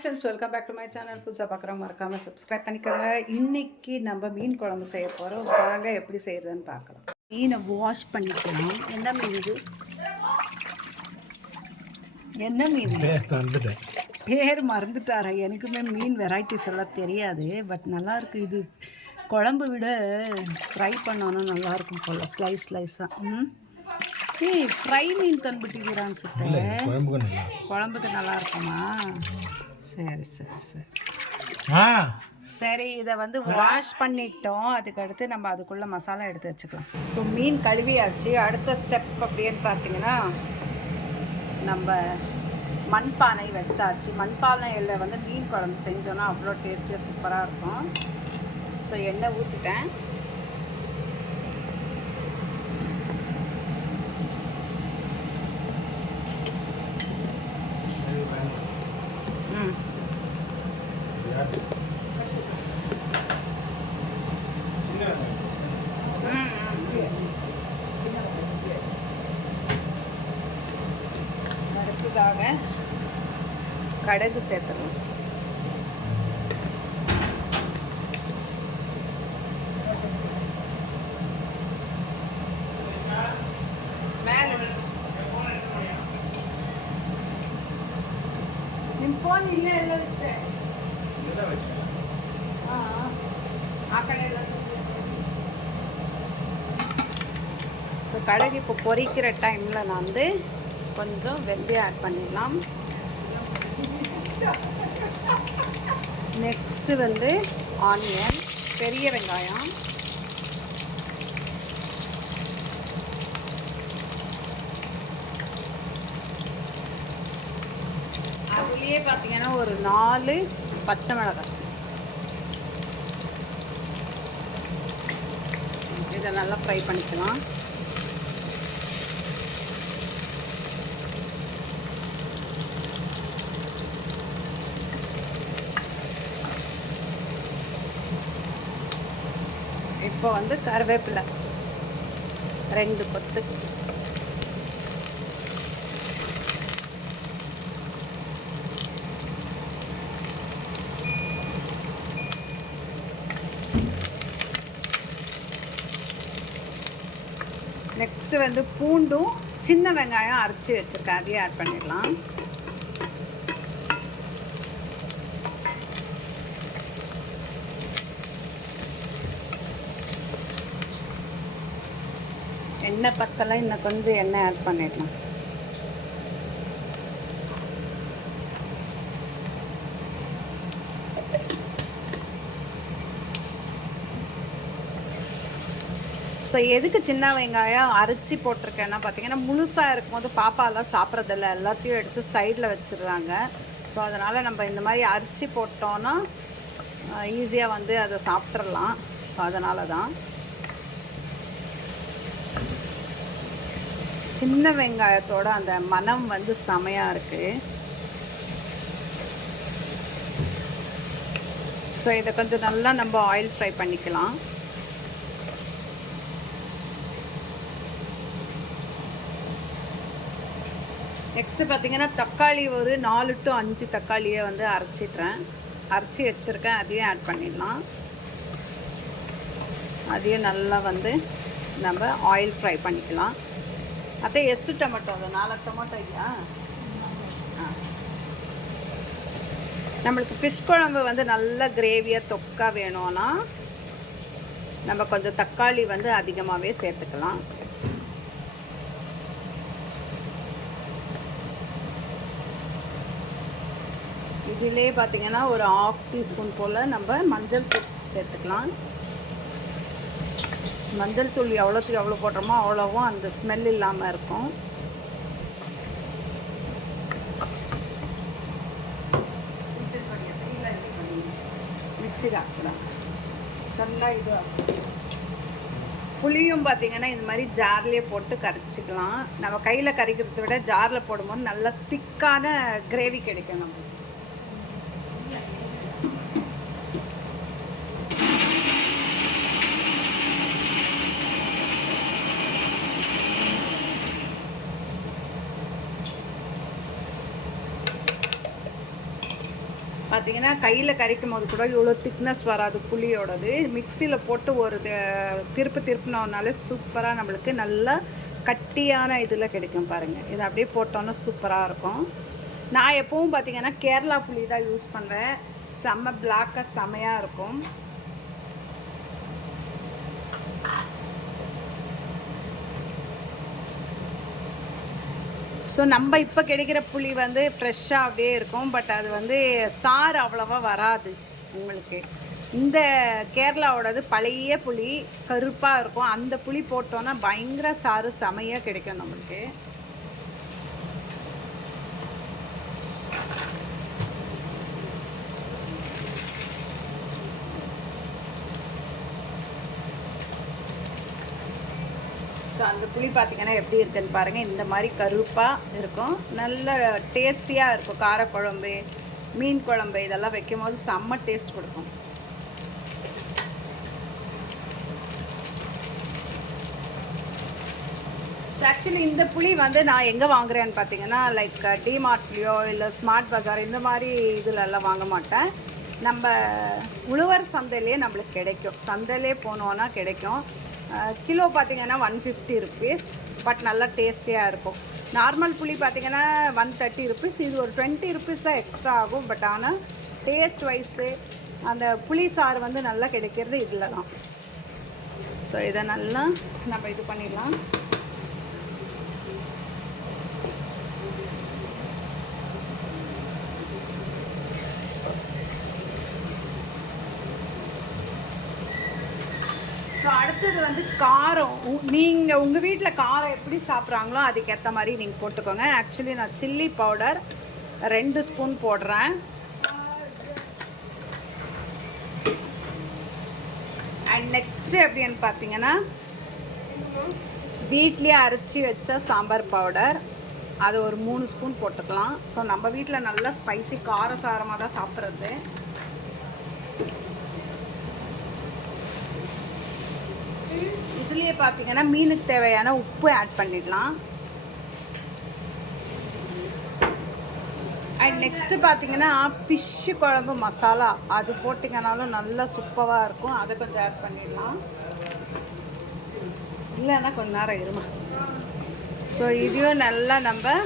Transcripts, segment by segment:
Friends, welcome back to my channel. புதுசாக பார்க்குறவங்க மறக்காமல் சப்ஸ்கிரைப் பண்ணிக்கோங்க. இன்றைக்கி நம்ம மீன் குழம்பு செய்ய போகிறோம். வாங்க எப்படி செய்கிறதுன்னு பார்க்கலாம். மீனை வாஷ் பண்ணிக்கலாம். என்ன மீன் இது? என்ன மீன்? பேர் மறந்துட்டாரா? எனக்குமே மீன் வெரைட்டிஸ் எல்லாம் தெரியாது. பட் நல்லாயிருக்கு. இது குழம்பு விட ஃப்ரை பண்ணோன்னா நல்லாயிருக்கும் போல். ஸ்லைஸாக. ஃப்ரை மீன் கண்டுபிடிக்கிறான்னு சொல்லிட்டு குழம்புக்கு நல்லா இருக்குமா? சரி சரி சரி சரி. இதை வந்து வாஷ் பண்ணிட்டோம். அதுக்கடுத்து நம்ம அதுக்குள்ளே மசாலா எடுத்து வச்சுக்கலாம். ஸோ மீன் கழுவியாச்சு. அடுத்த ஸ்டெப் அப்படின்னு பார்த்தீங்கன்னா, நம்ம மண்பானை வச்சாச்சு. மண்பானையில் வந்து மீன் குழம்பு செஞ்சோன்னா அவ்வளோ டேஸ்டியாக சூப்பராக இருக்கும். ஸோ எண்ணெய் ஊற்றிட்டேன். அடுத்ததாக கடுகு சேர்த்துடலாம். ನಿಮ್ಮ ಫೋನ್ ಇಲ್ಲೇ ಎಲ್ಲ ಇರುತ್ತೆ. ಆ ಕಡೆ ಎಲ್ಲ. ஸோ கடுகு இப்போ பொரிக்கிற டைமில் நான் வந்து கொஞ்சம் வெந்தயம் ஆட் பண்ணிடலாம். நெக்ஸ்ட்டு வந்து ஆனியன், பெரிய வெங்காயம், அதுலேயே பார்த்தீங்கன்னா ஒரு 4 பச்சை மிளகாய். இதை நல்லா ஃப்ரை பண்ணிக்கலாம். இப்போ வந்து கருவேப்பிலை 2 கொத்து. நெக்ஸ்ட்டு வந்து பூண்டும் சின்ன வெங்காயம் அரைச்சி வச்சுருக்கேன். அதையும் ஆட் பண்ணிடலாம். எண்ணெய் பத்தலாம், இன்னும் கொஞ்சம் எண்ணெய் ஆட் பண்ணிடலாம். ஸோ எதுக்கு சின்ன வெங்காயம் அரைச்சி போட்டிருக்கேன்னா பார்த்தீங்கன்னா, முழுசாக இருக்கும்போது பாப்பாலாம் சாப்பிட்றதில்ல, எல்லாத்தையும் எடுத்து சைடில் வச்சிடுறாங்க. ஸோ அதனால் நம்ம இந்த மாதிரி அரைச்சி போட்டோன்னா ஈஸியாக வந்து அதை சாப்பிட்றலாம். ஸோ அதனால தான் சின்ன வெங்காயத்தோட அந்த மனம் வந்து செமையாக இருக்குது. ஸோ இதை கொஞ்சம் நல்லா நம்ம ஆயில் ஃப்ரை பண்ணிக்கலாம். நெக்ஸ்ட்டு பார்த்திங்கன்னா, தக்காளி ஒரு 4 to 5 தக்காளியை வந்து அரைச்சி வச்சுருக்கேன். அதையும் ஆட் பண்ணிடலாம். அதையும் நல்லா வந்து நம்ம ஆயில் ஃப்ரை பண்ணிக்கலாம். ಅದೇ ಎಷ್ಟು ಟೊಮೆಟೊ ಅದು? 4 ಟೊಮೆಟೊ ಇದೆಯಾ? நம்மளுக்கு ஃபிஷ் குழம்பு வந்து நல்ல கிரேவியாக தொக்கா வேணும்னா நம்ம கொஞ்சம் தக்காளி வந்து அதிகமாகவே சேர்த்துக்கலாம். இதிலே பார்த்திங்கன்னா ஒரு 1/2 டீஸ்பூன் போல் நம்ம மஞ்சள் தூள் சேர்த்துக்கலாம். மஞ்சள் தூள் எவ்வளோத்துக்கு எவ்வளோ போடுறோமோ அவ்வளோவும் அந்த ஸ்மெல் இல்லாமல் இருக்கும். மிக்ஸிಗೆ ಹಾಕ್ಬಿಡ ಚೆನ್ನಾಗಿ. இது புளியும் பார்த்திங்கன்னா இந்த மாதிரி ஜார்லேயே போட்டு கரைச்சிக்கலாம். நம்ம கையில் கரைக்கிறத விட ஜாரில் போடும்போது நல்லா திக்கான கிரேவி கிடைக்கும் நமக்கு. பார்த்திங்கன்னா கையில் கரைக்கும் போது கூட இவ்வளோ திக்னஸ் வராது புளியோடது. மிக்சியில் போட்டு ஒரு திருப்பினோனாலே சூப்பராக நம்மளுக்கு நல்லா கட்டியான இதில் கிடைக்கும் பாருங்கள். இது அப்படியே போட்டோன்னா சூப்பராக இருக்கும். நான் எப்பவும் பார்த்திங்கன்னா கேரளா புளி தான் யூஸ் பண்ணுறேன். செம்ம பிளாக்காக செம்மையாக இருக்கும். ஸோ நம்ம இப்போ கிடைக்கிற புளி வந்து ஃப்ரெஷ்ஷாக அப்படியே இருக்கும். பட் அது வந்து சாறு அவ்வளோவா வராது உங்களுக்கு. இந்த கேரளாவோடது பழைய புளி கருப்பாக இருக்கும். அந்த புளி போட்டோன்னா பயங்கர சாறு செமையாக கிடைக்கும் நம்மளுக்கு. ஸோ அந்த புளி பார்த்திங்கன்னா எப்படி இருக்குன்னு பாருங்கள். இந்த மாதிரி கருப்பாக இருக்கும். நல்ல டேஸ்டியாக இருக்கும். காரக்குழம்பு, மீன் குழம்பு இதெல்லாம் வைக்கும் போது செம்ம டேஸ்ட் கொடுக்கும். ஸோ ஆக்சுவலி இந்த புளி வந்து நான் எங்கே வாங்குறேன்னு பார்த்தீங்கன்னா லைக் டிமார்ட்லேயோ இல்லை ஸ்மார்ட் பஜார் இந்த மாதிரி இதிலெல்லாம் வாங்க மாட்டேன். நம்ம உழவர் சந்தையிலே நம்மளுக்கு கிடைக்கும். சந்தையிலே போனோன்னா கிடைக்கும். கிலோ பார்த்திங்கன்னா 150 ருபீஸ். பட் நல்லா டேஸ்டியாக இருக்கும். நார்மல் புளி பார்த்திங்கன்னா 130 ருபீஸ். இது ஒரு 20 ருபீஸ் தான் எக்ஸ்ட்ரா ஆகும். பட் ஆனால் டேஸ்ட் வைஸு அந்த புளி சாறு வந்து நல்லா கிடைக்கிறது இதில் தான். ஸோ இதை நல்லா நம்ம இது பண்ணிடலாம். ஸோ அடுத்தது வந்து காரம். நீங்கள் உங்கள் வீட்டில் காரம் எப்படி சாப்பிட்றாங்களோ அதுக்கேற்ற மாதிரி நீங்கள் போட்டுக்கோங்க. ஆக்சுவலி நான் சில்லி பவுடர் 2 ஸ்பூன் போடுறேன். அண்ட் நெக்ஸ்ட்டு எப்படின்னு பார்த்தீங்கன்னா வீட்லேயே அரைச்சி வச்ச சாம்பார் பவுடர் அது ஒரு 3 ஸ்பூன் போட்டுக்கலாம். ஸோ நம்ம வீட்டில் நல்லா ஸ்பைசி காரசாரமாக தான் சாப்பிட்றது. இதுலேயே பார்த்தீங்கன்னா மீனுக்கு தேவையான உப்பு ஆட் பண்ணிடலாம். அண்ட் நெக்ஸ்ட்டு பார்த்தீங்கன்னா ஃபிஷ்ஷு குழம்பு மசாலா அது போட்டிங்கனாலும் நல்லா சூப்பராக இருக்கும். அதை கொஞ்சம் ஆட் பண்ணிடலாம். இல்லைன்னா கொஞ்ச நேரம் இருமா. ஸோ இதையும் நல்லா நம்ம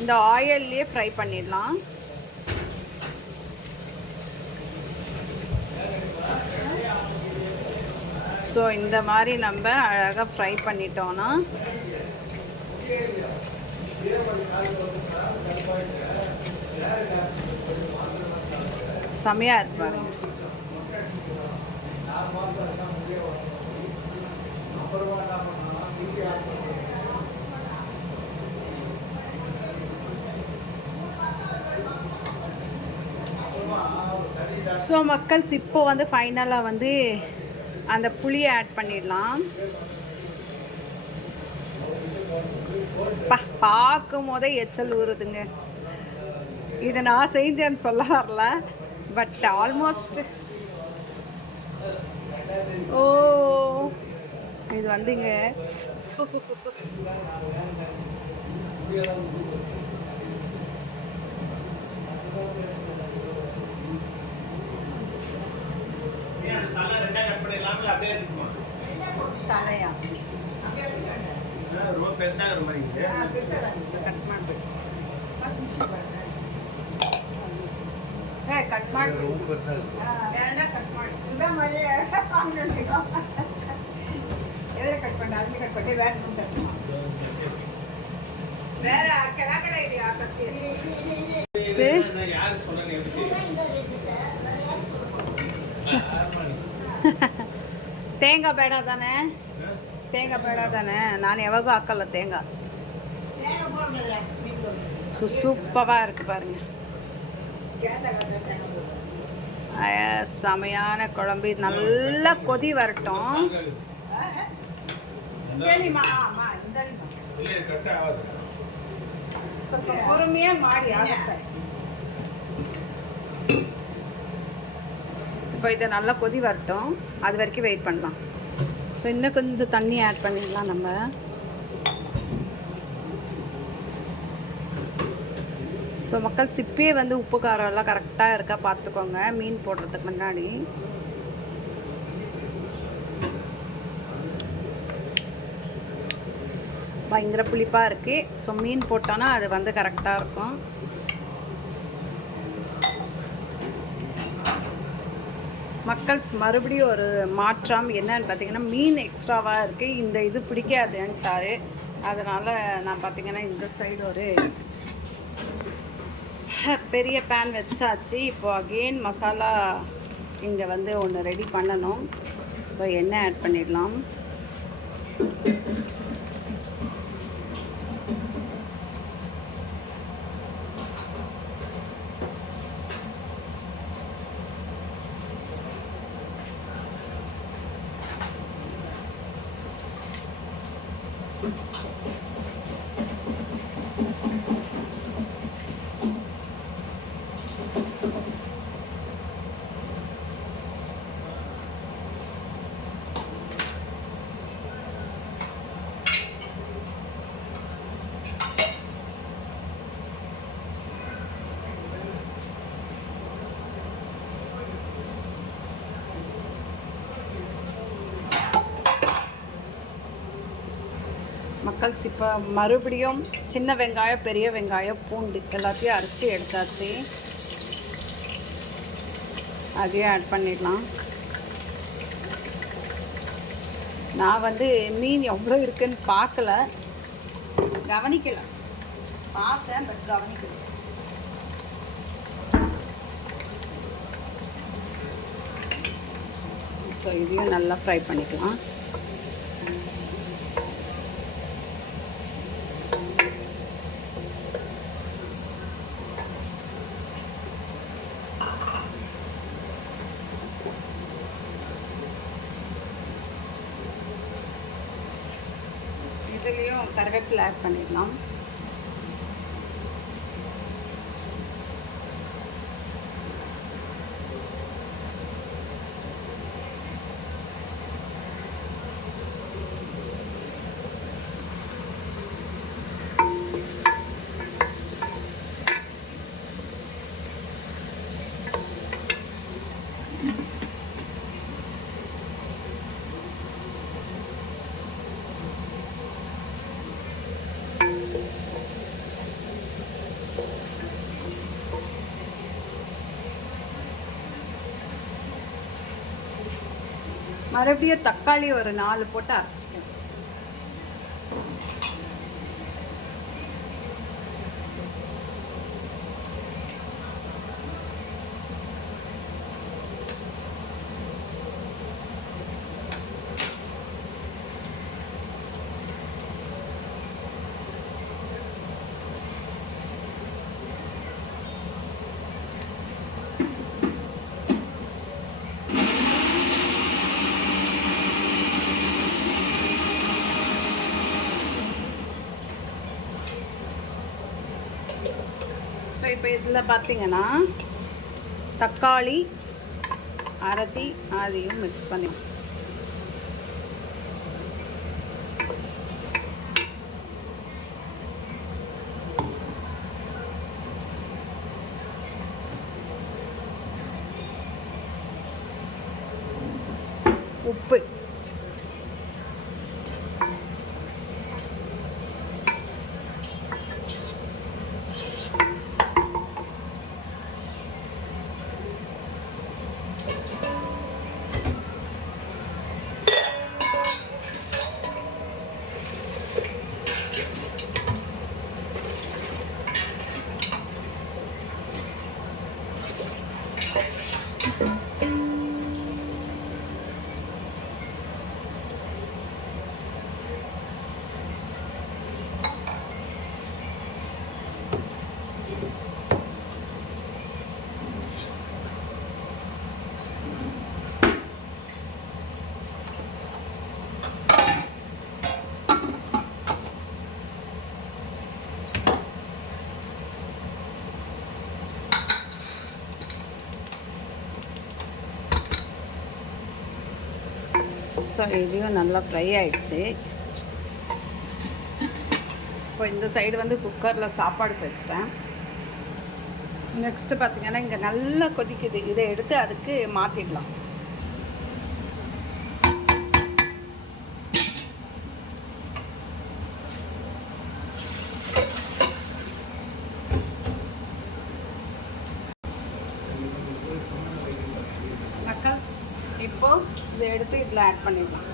இந்த ஆயில்லையே ஃப்ரை பண்ணிடலாம். ஸோ இந்த மாதிரி நம்ம அழகாக ஃப்ரை பண்ணிட்டோன்னா செமையாக இருக்கு பாருங்க. ஸோ மக்கள்ஸ் இப்போ வந்து ஃபைனலாக வந்து அந்த புளியை ஆட் பண்ணிடலாம். பார்க்கும் போதே எச்சல் ஊறுதுங்க. இதை நான் செஞ்சேன்னு சொல்ல வரல. பட் ஆல்மோஸ்ட் ஓ இது வந்துங்க தலையா ரொம்ப பெருசாக மாதிரி கட் ಮಾಡಬೇಕು. ಕಟ್ ಮಾಡಿ ಕಟ್ ಮಾಡಿ ಸುಧಾ ಮಾಡಿ ಎದ್ರೆ ಕಟ್ ಮಾಡಿ ಅಲ್ಲಿ ಕಟ್ ಮಾಡಿ ಬೇರೆ ಕೆಳಗಡೆ ಇದೆಯಾ ಕತ್ತಿ தேங்காய் பேடா தானே? தேங்காய் பேடா தானே? நான் எவ்வளோ ஆக்கல தேங்காய். சூப்பராக இருக்குது பாருங்கள். செமையான குழம்பு. நல்லா கொதி வரட்டும். ಸ್ವಲ್ಪ பொறுமையாக ಮಾಡಿ ಆಗುತ್ತೆ. இப்போ இதை நல்லா கொதி வரட்டும். அது வரைக்கும் வெயிட் பண்ணலாம். ஸோ இன்னும் கொஞ்சம் தண்ணி ஆட் பண்ணிடலாம் நம்ம. ஸோ மக்கள் சிப்பே வந்து உப்பு காரம் எல்லாம் கரெக்டாக இருக்கா பார்த்துக்கோங்க மீன் போடுறதுக்கு முன்னாடி. பயங்கர புளிப்பாக இருக்குது. ஸோ மீன் போட்டோன்னா அது வந்து கரெக்டாக இருக்கும். மக்கள் மறுபடியும் ஒரு மாற்றம் என்னன்னு பார்த்தீங்கன்னா, மீன் எக்ஸ்ட்ராவாக இருக்குது, இந்த இது பிடிக்காதுன்ட்டாரு. அதனால் நான் பார்த்திங்கன்னா இந்த சைடு ஒரு பெரிய பேன் வச்சாச்சு. இப்போது அகெயின் மசாலா இங்கே வந்து ஒன்று ரெடி பண்ணணும். ஸோ எண்ணெய் ஆட் பண்ணிடலாம். மக்கள் இப்போ மறுபடியும் சின்ன வெங்காயம், பெரிய வெங்காயம், பூண்டு எல்லாத்தையும் அரைச்சி எடுத்தாச்சு. அதையும் ஆட் பண்ணிடலாம். நான் வந்து மீன் எவ்வளோ இருக்குன்னு பார்க்கல, கவனிக்கலை. பார்த்தேன் பட் கவனிக்கலை. ஸோ இதையும் நல்லா ஃப்ரை பண்ணிக்கலாம். இதுலேயும் கருவேப்பிலை ஆட் பண்ணிடலாம். மறுபடியும் தக்காளி ஒரு 4 போட்டு அரைச்சிக்கணும். ஸோ இப்போ இதில் பார்த்தீங்கன்னா தக்காளி அரைத்தி அதையும் மிக்ஸ் பண்ணி உப்பு ஸோ இதையும் நல்லா ஃப்ரை ஆகிடுச்சு. இப்போ இந்த சைடு வந்து குக்கரில் சாப்பாடு வச்சிட்டேன். நெக்ஸ்ட்டு பார்த்திங்கன்னா இங்கே நல்லா கொதிக்குது. இதை எடுத்து அதுக்கு மாற்றிடலாம். மக்கள்ஸ் இப்போ இதை எடுத்து இதில் ஆட் பண்ணிடலாம்.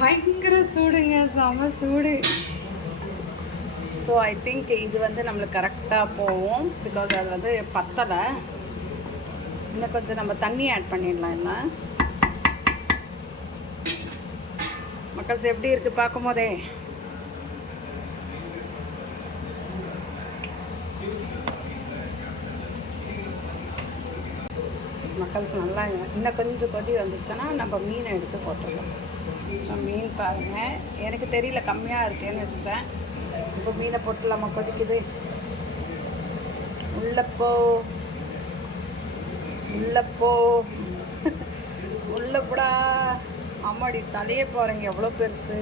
பயங்கர சூடுங்க, செம சூடு. ஸோ ஐ திங்க் இது வந்து நம்மளுக்கு கரெக்டாக போகும். பிகாஸ் அது வந்து பத்தலை. இன்னும் கொஞ்சம் நம்ம தண்ணி ஆட் பண்ணிடலாம். என்ன மக்கள்ஸ் எப்படி இருக்குது பார்க்கும் போதே? மக்கள்ஸ் நல்லா இன்னும் கொஞ்சம் கொதி வந்துச்சுன்னா நம்ம மீனை எடுத்து போட்டுடலாம். ஸோ மீன் பாருங்கள், எனக்கு தெரியல கம்மியாக இருக்குன்னு வச்சிட்டேன். இப்போ மீனை போட்டுடலாமா? கொதிக்குது. உள்ளப்போ உள்ளப்படா. அம்மாடி தலையே பாருங்க எவ்வளோ பெருசு.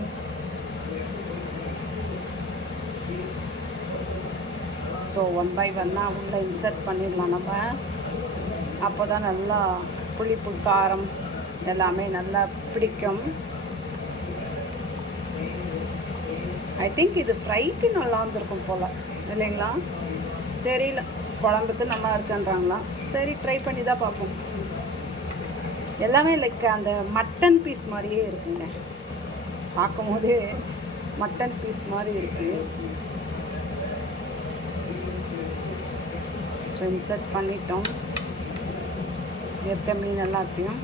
ஸோ 1 by 1 உள்ளே இன்சர்ட் பண்ணிடலாம் நம்ம. அப்போ தான் நல்லா புளிப்பு காரம் எல்லாமே நல்லா பிடிக்கும். ஐ திங்க் இது ஃப்ரைக்கு நல்லா இருந்திருக்கும் போல், இல்லைங்களா? தெரியல, குழம்புக்கு நல்லா இருக்குன்றாங்களா? சரி, ட்ரை பண்ணி தான் பார்ப்போம். எல்லாமே லைக் அந்த மட்டன் பீஸ் மாதிரியே இருக்குங்க. பார்க்கும் போதே மட்டன் பீஸ் மாதிரி இருக்குது. ஸோ இன்சர்ட் பண்ணிட்டோம் எடுத்த மீன் எல்லாத்தையும்.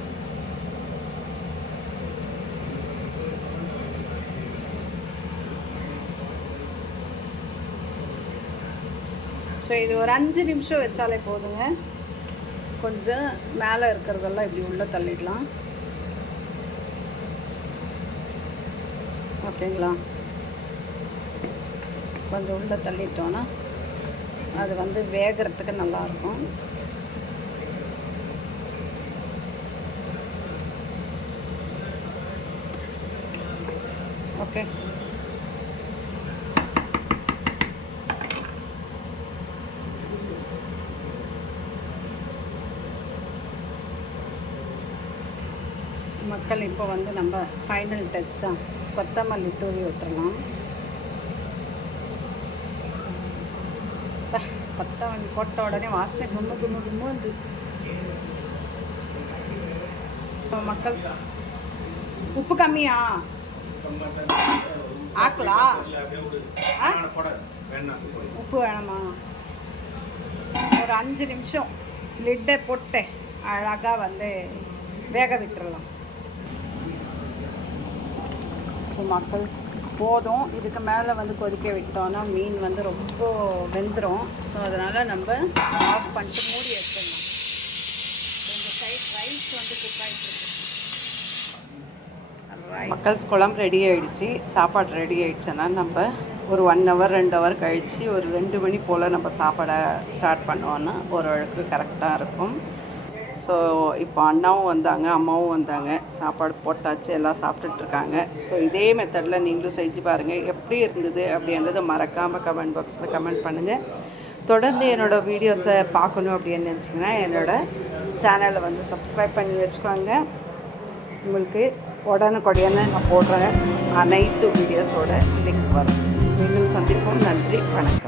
ஸோ இது ஒரு 5 நிமிஷம் வச்சாலே போதுங்க. கொஞ்சம் மேலே இருக்கிறதெல்லாம் இப்படி உள்ளே தள்ளிடலாம். ஓகேங்களா? கொஞ்சம் உள்ளே தள்ளிட்டோன்னா அது வந்து வேகிறதுக்கு நல்லாயிருக்கும். ஓகே, மக்கள் இப்போ வந்து நம்ம ஃபைனல் டச்சாக கொத்தமல்லி தூவி விட்டுறலாம். கொத்தமல்லி போட்ட உடனே வாசனை கும்மு வந்து. மக்கள் உப்பு கம்மியா ஆக்கலாம்? உப்பு வேணுமா? ஒரு 5 நிமிஷம் லிட்டை போட்டு அழகாக வந்து வேக விட்டுறலாம். ஸோ மக்கள்ஸ் போதும். இதுக்கு மேலே வந்து கொதிக்க விட்டோன்னா மீன் வந்து ரொம்ப வெந்துடும். ஸோ அதனால் நம்ம ஆஃப் பண்ணிட்டு மூடி வச்சிடலாம். இந்த சைட் ரைஸ் வந்து குக் ஆகிட்டுருக்கு. மக்கள்ஸ் குழம்பு ரெடி ஆகிடுச்சு, சாப்பாடு ரெடி ஆகிடுச்சுன்னா நம்ம ஒரு 1 hour 2 hour கழித்து ஒரு 2 மணி போல் நம்ம சாப்பாடை ஸ்டார்ட் பண்ணுவோன்னா ஓரளவுக்கு கரெக்டாக இருக்கும். ஸோ இப்போ அண்ணாவும் வந்தாங்க, அம்மாவும் வந்தாங்க, சாப்பாடு போட்டாச்சு, எல்லாம் சாப்பிட்டுட்ருக்காங்க. ஸோ இதே மெத்தடில் நீங்களும் செஞ்சு பாருங்கள். எப்படி இருந்தது அப்படின்றத மறக்காமல் கமெண்ட் பாக்ஸில் கமெண்ட் பண்ணுங்கள். தொடர்ந்து என்னோடய வீடியோஸை பார்க்கணும் அப்படின்னு நினச்சிங்கன்னா என்னோடய சேனலை வந்து சப்ஸ்கிரைப் பண்ணி வச்சுக்கோங்க. உங்களுக்கு உடனுக்குடையான நான் போடுற அனைத்து வீடியோஸோட லிங்க் வரும். மீண்டும் சந்திப்போம். நன்றி, வணக்கம்.